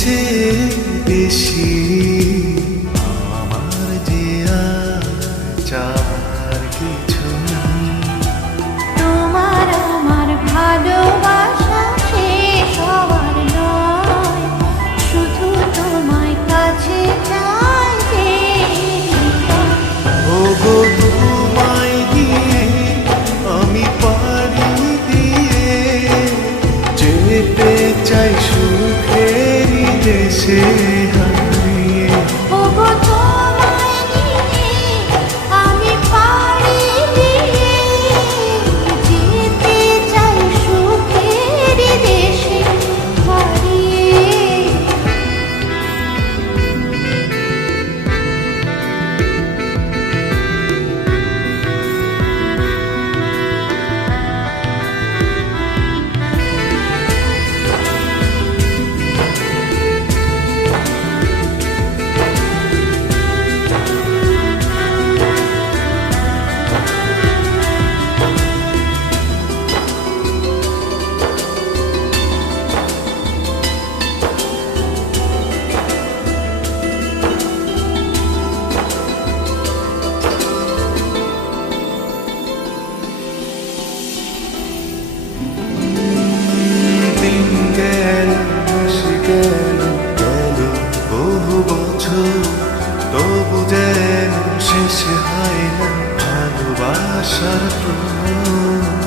চেয়ে বেশি আমার যে আর চাওয়ার কিছু নেই। তোমার আমার ভালোবাসা শেষ হওয়ার নয়, শুধু তোমায় কাছে চাই যে ওগো তোমায় দিয়ে আমি পাড়ি দিয়ে যেতে চাই সুখেরই দেশে হারিয়ে। ওগো তোমায় নিয়ে আমি পাড়ি দিয়ে যেতে চাই সুখের দেশে হারিয়ে। দিন গেল মাস গেল গেল বহু বছর, তবু যেন শেষ হয় না ভালোবাসার প্রহর।